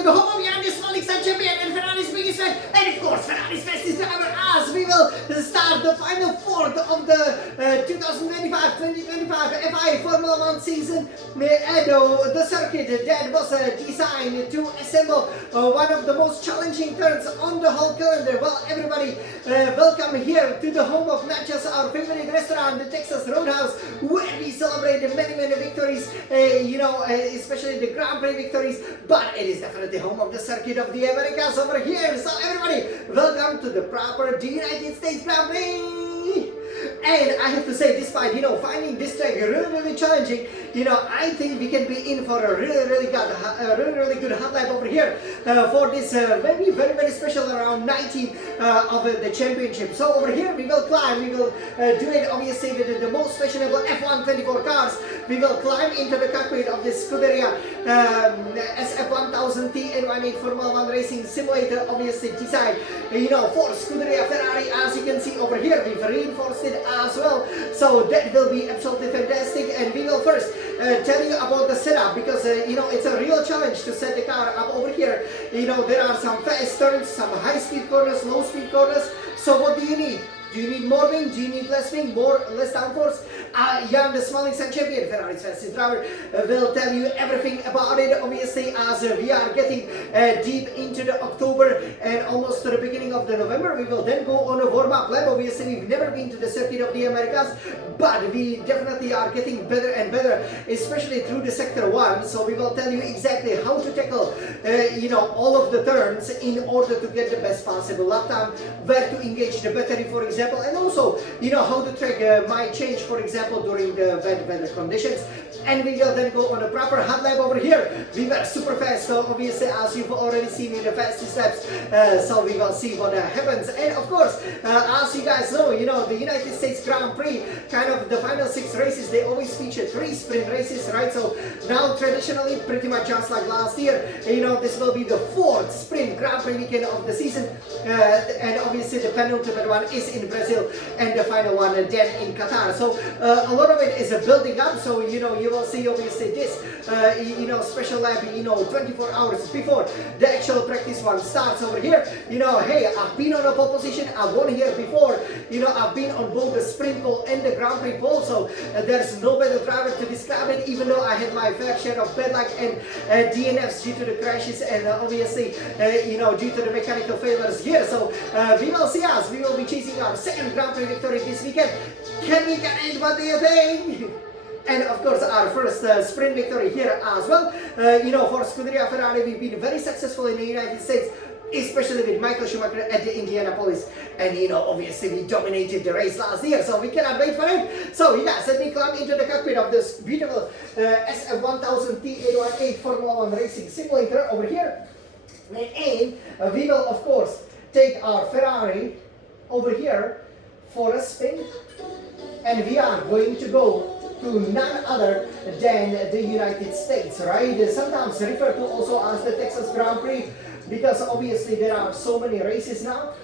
to the home of youngest Malik champion and Ferrari's biggest fan, and of course Ferrari's fastest driver, as we will start the final fourth of the 2025-2025 FI Formula 1 season at the circuit that was designed to assemble one of the most challenging turns on the whole calendar. Well, everybody, welcome here to the home of not just our favorite restaurant, the Texas Roadhouse, where we celebrate many victories, especially the Grand Prix victories, but it is definitely home of the circuit of the Americas over here. So everybody, welcome to the proper United States Grand Prix. And I have to say, despite finding this track really challenging, I think we can be in for a really good hot lap over here for this maybe very special round 19 of the championship. So over here we will climb, we will do it obviously with the most fashionable F124 cars. We will climb into the cockpit of this Scuderia SF1000T N18 Formula 1 Racing Simulator, obviously designed for Scuderia Ferrari. As you can see over here, we've reinforced it as well, so that will be absolutely fantastic. And we will first tell you about the setup, because it's a real challenge to set the car up over here. There are some fast turns, some high speed corners, low speed corners. So what do you need? Do you need more wing? Do you need less wing? More, less downforce? Jan, the smiling sun champion, Ferrari's fastest driver, will tell you everything about it, obviously, as we are getting deep into the October and almost to the beginning of the November. We will then go on a warm-up lap. Obviously, we've never been to the circuit of the Americas, but we definitely are getting better and better, especially through the Sector 1. So we will tell you exactly how to tackle, all of the turns in order to get the best possible lap time, where to engage the battery, for example, and also, how to track my change, for example, during the bad weather conditions. And we will then go on a proper hot lap over here. We were super fast, so obviously, as you've already seen in the fastest laps, so we will see what happens. And of course, as you guys know, the United States Grand Prix, kind of the final 6 races, they always feature 3 sprint races, right? So now, traditionally, pretty much just like last year, this will be the 4th sprint Grand Prix weekend of the season, and obviously the penultimate one is in Brazil, and the final one then in Qatar. So a lot of it is building up. So you will see obviously this special lap 24 hours before the actual practice one starts over here. Hey, I've been on a pole position, I've won here before, I've been on both the sprint pole and the Grand Prix pole, so there's no better driver to describe it, even though I had my fair share of bad luck and DNFs due to the crashes and obviously due to the mechanical failures here. So we will see us, we will be chasing our second Grand Prix victory this weekend. Can we get it? What do you think? And of course, our first sprint victory here as well. For Scuderia Ferrari, we've been very successful in the United States, especially with Michael Schumacher at the Indianapolis. And obviously we dominated the race last year, so we cannot wait for it. So yes, let me climb into the cockpit of this beautiful SF1000T N18 Formula 1 Racing Simulator over here. And we will, of course, take our Ferrari over here for a spin. And we are going to go to none other than the United States, right? Sometimes referred to also as the Texas Grand Prix, because obviously there are so many races now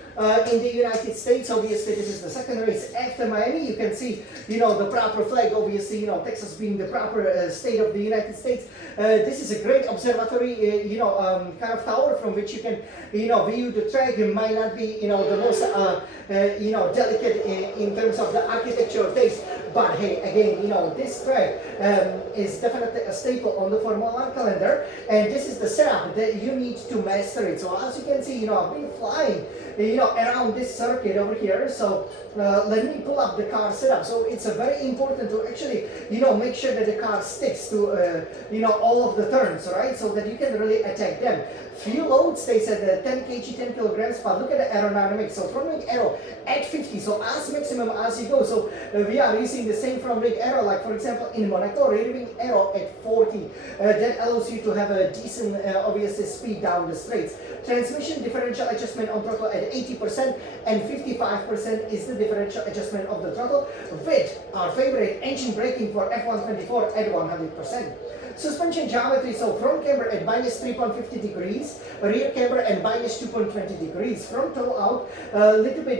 in the United States. Obviously this is the second race after Miami. You can see the proper flag, obviously Texas being the proper state of the United States. This is a great observatory kind of tower from which you can view the track. It might not be the most delicate in terms of the architectural taste, but hey, again, this track is definitely a staple on the Formula 1 calendar, and this is the setup that you need to master it. So as you can see, I've been flying around this circuit over here. So let me pull up the car setup. So it's very important to actually make sure that the car sticks to all of the turns, right? So that you can really attack them. Fuel load stays at 10 kg, 10 kilograms, but look at the aerodynamics. So front wing aero at 50, so as maximum as you go. So we are using the same front wing aero, like for example in Monaco, rear wing aero at 40. That allows you to have a decent, obviously, speed down the straights. Transmission differential adjustment on throttle at 80%, and 55% is the differential adjustment of the throttle, with our favorite engine braking for F124 at 100%. Suspension geometry, so front camber at minus 3.50 degrees, rear camber at minus 2.20 degrees. Front toe out a little bit,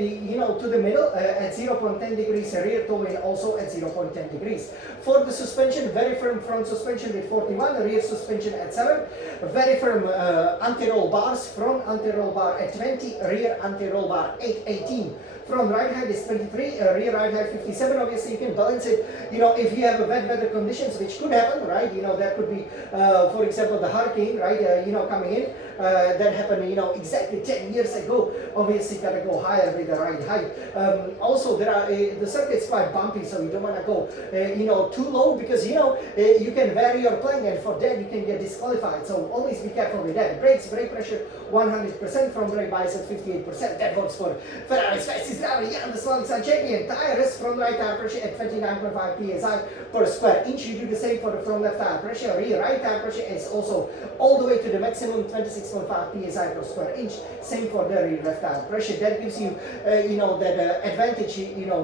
to the middle at 0.10 degrees, rear toe in also at 0.10 degrees. For the suspension, very firm front suspension with 41, rear suspension at 7, very firm anti-roll bars, front anti-roll bar at 20, rear anti-roll bar 18. Front ride height is 23, rear ride height 57. Obviously, you can balance it, if you have a wet weather conditions, which could happen, right? There could be, for example, the hurricane, right? Coming in. That happened, exactly 10 years ago. Obviously, gotta go higher with the ride height. Also, there are the circuit's quite bumpy, so you don't want to go, too low because you can vary your plank, and for that you can get disqualified. So always be careful with that. Brakes, brake pressure 100%, front brake bias at 58%. That works for Ferrari's fastest driver, Jan the Slowest champion. Tires, front right tire pressure at 29.5 psi per square inch. You do the same for the front left tire pressure. Rear right tire pressure is also all the way to the maximum 26.5 psi per square inch. Same for the rear left tire pressure. That gives you, that advantage,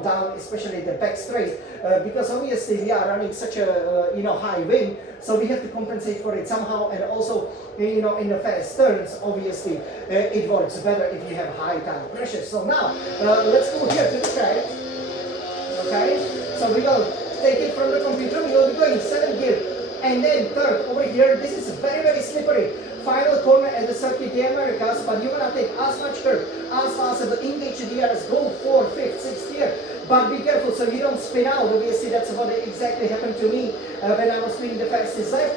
down, especially the back straight, because obviously we are running such a, high wing, so we have to compensate for it somehow. And also, in the fast turns, obviously, it works better if you have high tire pressure. So now, let's go here to the track. Okay, so we will take it from the computer. We will be going 7th gear and then 3rd over here. This is very, very slippery. Final corner at the Circuit de Americas, but you want to take as much curve as possible. Engage the DRS, go 4th, 5th, 6th gear, but be careful so you don't spin out. Obviously, that's what exactly happened to me when I was doing the fastest lap.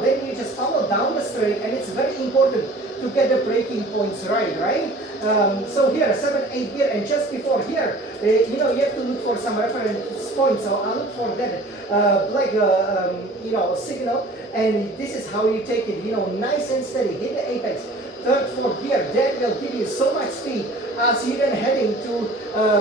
Then you just follow down the straight, and it's very important to get the braking points right? So here, 7th, 8th gear, and just before here, you have to look for some reference points. So I'll look for that signal, and this is how you take it, nice and steady, hit the apex. 3rd, 4th gear, that will give you so much speed as you then heading to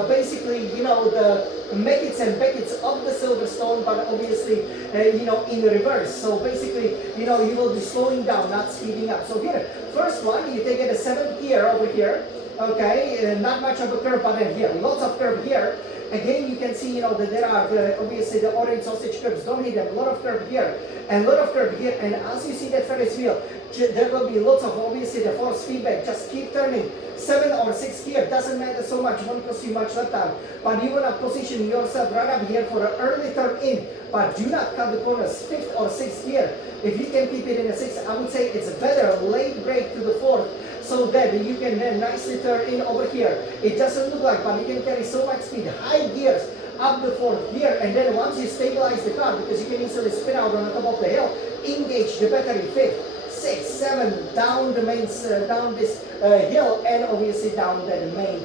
basically, the Mackett's and Beckett's of the Silverstone, but obviously, in reverse. So basically, you will be slowing down, not speeding up. So here, first one, you take it a 7th gear over here. Okay, not much of a curve, but then here, lots of curve here. Again, you can see, that there are obviously the orange sausage curves. Don't hit them. A lot of curve here and a lot of curve here. And as you see that Ferris wheel, there will be lots of obviously the force feedback. Just keep turning. 7th or 6th gear doesn't matter so much. Won't cost you much lap time. But you want to position yourself right up here for an early turn in. But do not cut the corners. 5th or 6th gear. If you can keep it in a 6th, I would say it's better late brake to the 4th. So that you can then nicely turn in over here. It doesn't look like, but you can carry so much speed. High gears up the 4th gear, and then once you stabilize the car, because you can easily spin out on the top of the hill, engage the battery. 5th, 6th, 7th, down the main, down this hill, and obviously down the main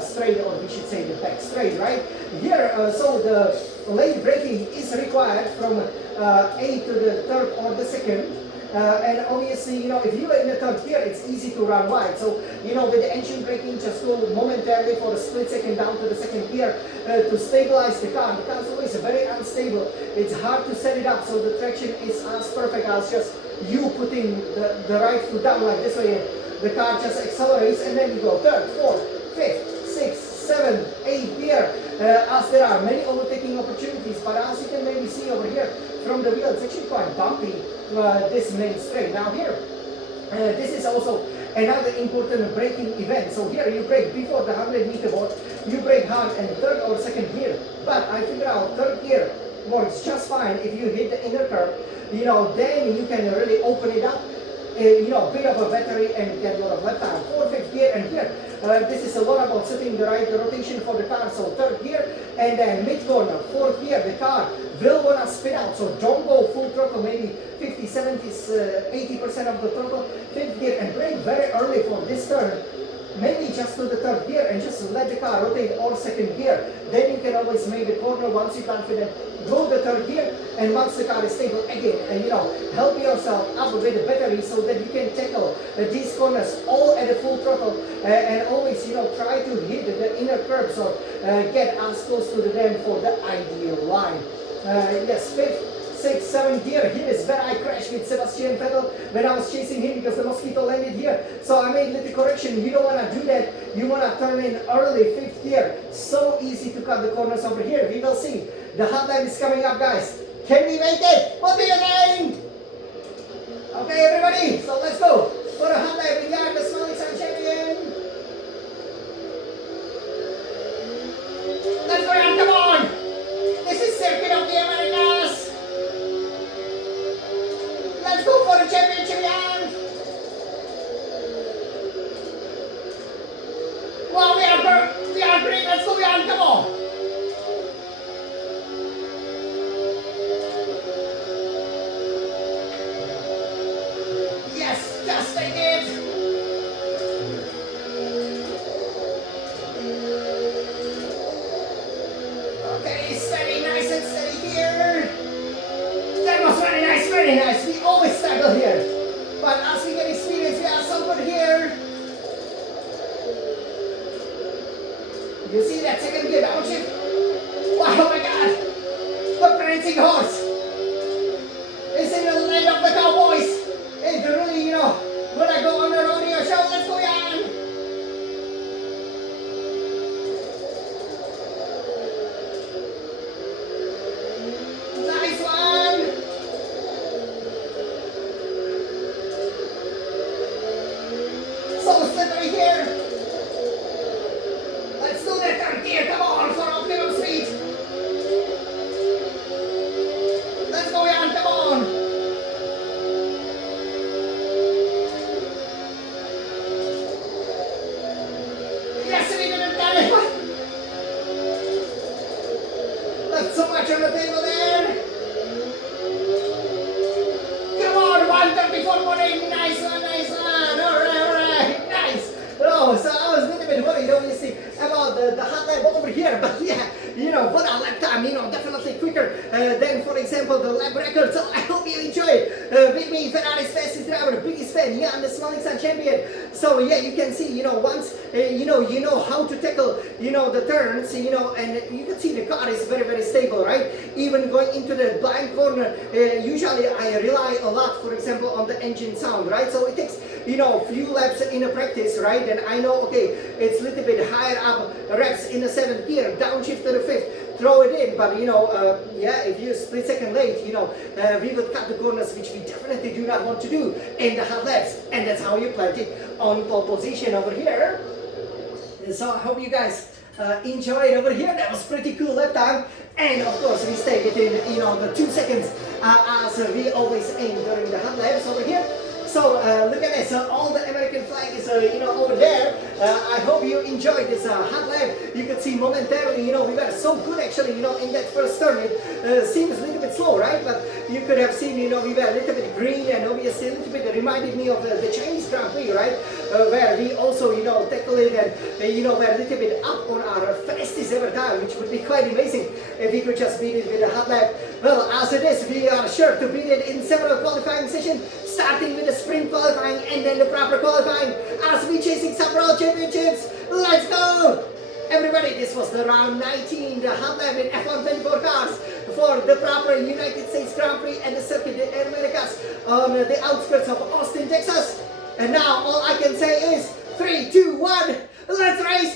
straight, or we should say the back straight, right? Here, so the late braking is required from 8th to the 3rd or the 2nd. And obviously, if you are in the 3rd gear, it's easy to run wide. So, with the engine braking, just go momentarily for a split second down to the 2nd gear to stabilize the car. The car is always very unstable. It's hard to set it up, so the traction is as perfect as just you putting the right foot down like this way. The car just accelerates, and then you go 3rd, 4th, 5th, 6th, 7th, 8th gear. As there are many overtaking opportunities, but as you can maybe see over here from the wheel, it's actually quite bumpy. This main straight. Now here, this is also another important braking event. So here you brake before the 100-meter board, you brake hard in 3rd or 2nd gear. But I figure out 3rd gear works just fine if you hit the inner curve. Then you can really open it up. Bit of a battery and get a lot of lap time. 4th, 5th gear, and here this is a lot about setting the right rotation for the car. So 3rd gear, and then mid corner, 4th gear, the car will want to spin out. So don't go full throttle, maybe 50, 70, 80% of the throttle. 5th gear, and brake very early for this turn. Maybe just to the 3rd gear and just let the car rotate, or 2nd gear. Then you can always make the corner once you're confident. Go the 3rd gear, and once the car is stable again, and help yourself up with the battery so that you can tackle these corners all at a full throttle, and always try to hit the inner curves or get as close to the dam for the ideal line. Yes, 5th, 6th, 7th gear. Here is where I crashed with Sebastian Vettel when I was chasing him because the Mosquito landed here. So I made little correction. You don't want to do that. You want to turn in early, 5th gear. So easy to cut the corners over here. We will see. The hot lap is coming up, guys. Can we make it? What do you think? Okay, everybody, so let's go for a hot lap. We are the Smiling Sun champion. Let's go, Jan, come on. This is Circuit of the Americas. Let's go for the championship, Jan. Wow, we are great. Let's go, Jan, come on. Yes, just like it. Okay, steady, nice and steady here. That was very nice, very nice. We always struggle here. But as we get experience, we are so good here. You see that second gear downshift? Wow, oh my god! The prancing horse is in the land of the cowboys. It's really, when I go on the rodeo show, let's go, Jan! Nice one! So slippery here. Let's do that third gear, come on, for optimum speed. Let's go, Jan, come on. Yes, we didn't get it. Left so much on the table there. Come on, 134.8. Nice one, nice one. Alright, nice. Oh, so I was a little bit worried, obviously, about the hot lap over here, but yeah, what a lap time, definitely quicker than, for example, the lap record. So I hope you enjoyed. With me, Ferrari's fastest driver, the biggest fan, Jan, the Smiling Sun champion. So yeah, you can see, once you know how to tackle, the turns, and you can see the car is very, very stable, right? Even going into the blind corner, usually I rely a lot, for example, on the engine sound, right? So it takes, a few laps in a practice, right? And I know, okay, it's a little bit higher up reps in the 7th gear, downshift to the 5th, throw it in. But yeah, if you're split second late, we would cut the corners, which we definitely do not want to do in the hot laps, and that's how you plant it on pole position over here. So I hope you guys enjoyed over here. That was pretty cool lap time, and of course we stay within the 2 seconds as we always aim during the hot laps over here. So look at this, all the American flag is over there. I hope you enjoyed this hot lap. You could see momentarily, we were so good actually, in that first turn. It seems a little bit slow, right? But you could have seen, we were a little bit green, and obviously a little bit reminded me of the Chinese Grand Prix, right? Where we also, tackle it, and we're a little bit up on our fastest ever time, which would be quite amazing if we could just beat it with a hot lap. Well, as it is, we are sure to beat it in several qualifying sessions, starting with the sprint qualifying and then the proper qualifying, as we chasing some world championships. Let's go! Everybody, this was the round 19, the hot lap in F1 24 cars for the proper United States Grand Prix and the Circuit of the Americas on the outskirts of Austin, Texas. And now all I can say is 3, 2, 1, let's race!